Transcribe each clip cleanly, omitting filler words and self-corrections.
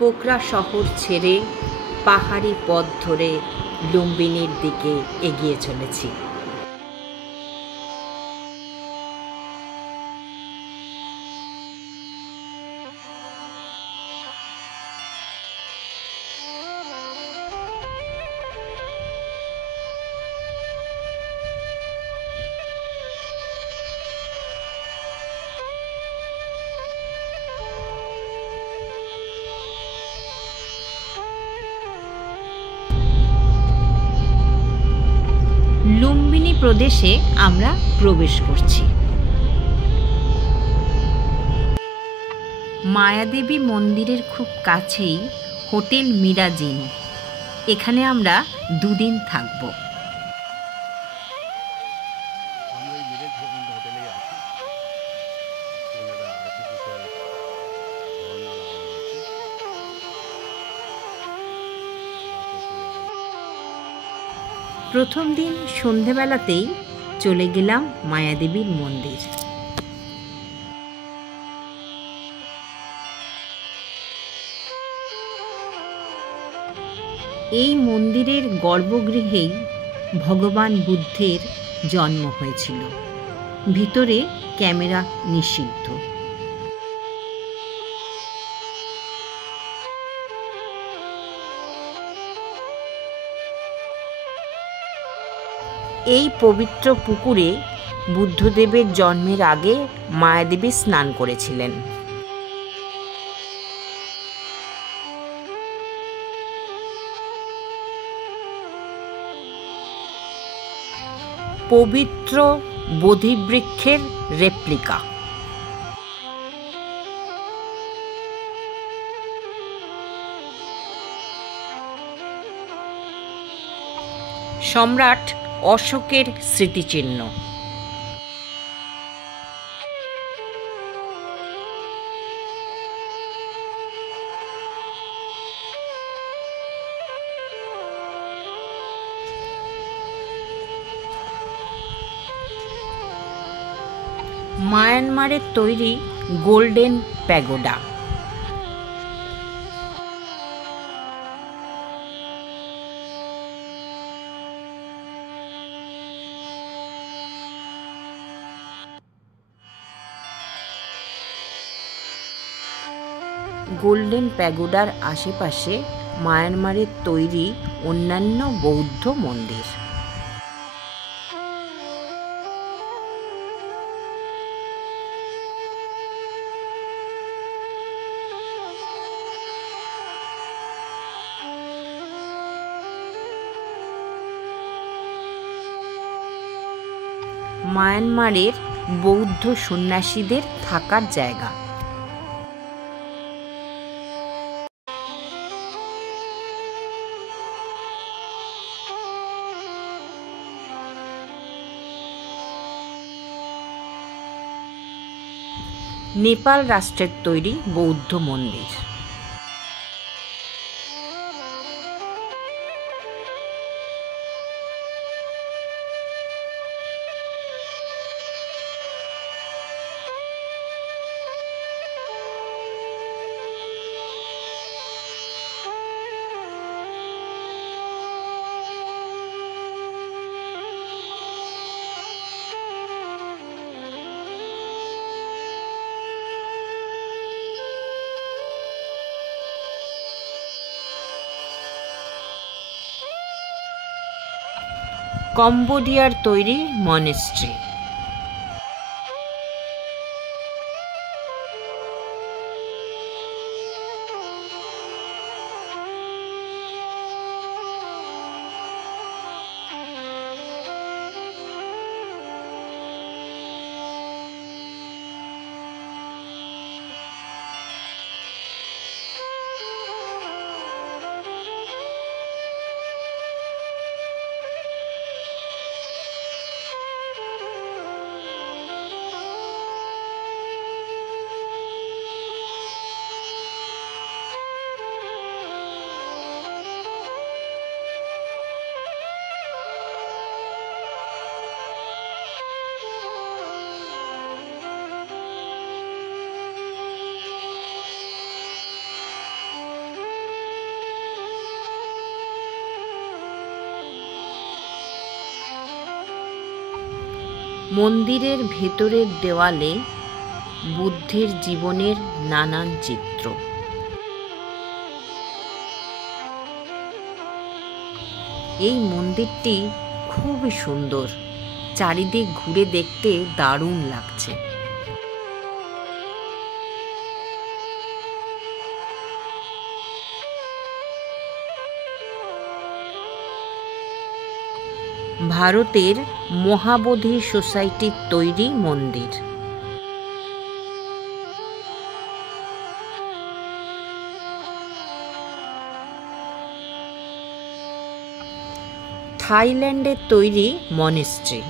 পোখরা শহর ছেড়ে পাহাড়ি পথ ধরে লুম্বিনীর দিকে এগিয়ে চলেছি। লুম্বিনী প্রদেশে আমরা প্রবেশ করছি। মায়াদেবী মন্দিরের খুব কাছেই হোটেল মিরাজ ইন। এখানে আমরা 2 দিন থাকব। প্রথম দিন সন্ধেবেলাতেই চলে গেলাম মায়াদেবীর মন্দির। এই মন্দিরের গর্ভগৃহেই ভগবান বুদ্ধের জন্ম হয়েছিল। ভিতরে ক্যামেরা নিষিদ্ধ। এই পবিত্র পুকুরে বুদ্ধদেবের জন্মের আগে মায়াদেবী স্নান করেছিলেন। পবিত্র বোধিবৃক্ষের রেপ্লিকা। সম্রাট অশোকের স্মৃতিচিহ্ন। মায়ানমারের তৈরি গোল্ডেন প্যাগোডা। গোল্ডেন প্যাগোডার আশেপাশে মায়ানমারের তৈরি অন্যান্য বৌদ্ধ মন্দির। মায়ানমারের বৌদ্ধ সন্ন্যাসীদের থাকার জায়গা। নেপাল রাষ্ট্রের তৈরি বৌদ্ধ মন্দির। কম্বোডিয়ার তৈরি মনেস্ট্রি। মন্দিরের ভেতরের দেওয়ালে বুদ্ধের জীবনের নানান চিত্র। এই মন্দিরটি খুবই সুন্দর, চারিদিক ঘুরে দেখতে দারুণ লাগছে। ভারতের মহাবোধি সোসাইটির তৈরি মন্দির। থাইল্যান্ডের তৈরি মনেস্ট্রি।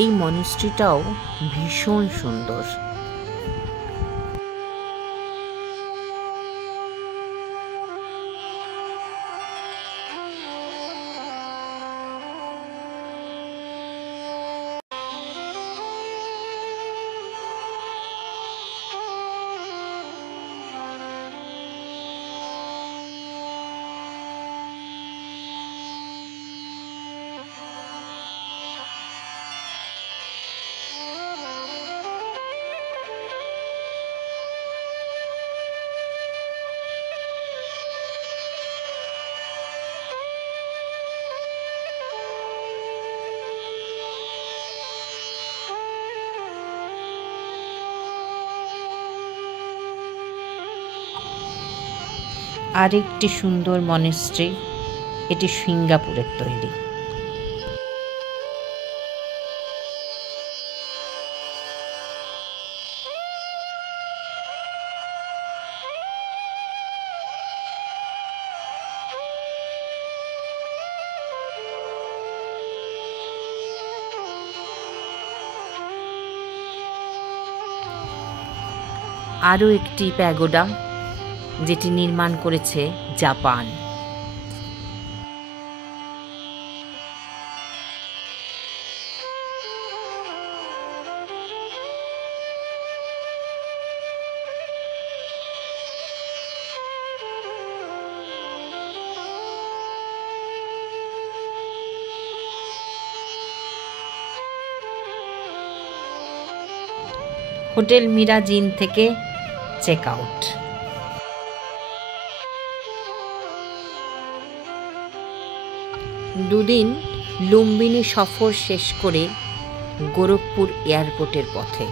এই মনেস্ট্রিটাও ভীষণ সুন্দর। আরেকটি সুন্দর মনেস্ট্রি, এটি সিঙ্গাপুরের তৈরি। আরও একটি প্যাগোডা, যেটি নির্মাণ করেছে জাপান। হোটেল মিরাজিন থেকে চেক আউট। দুদিন লুম্বিনী সফর শেষ করে গোরখপুর এয়ারপোর্টের পথে।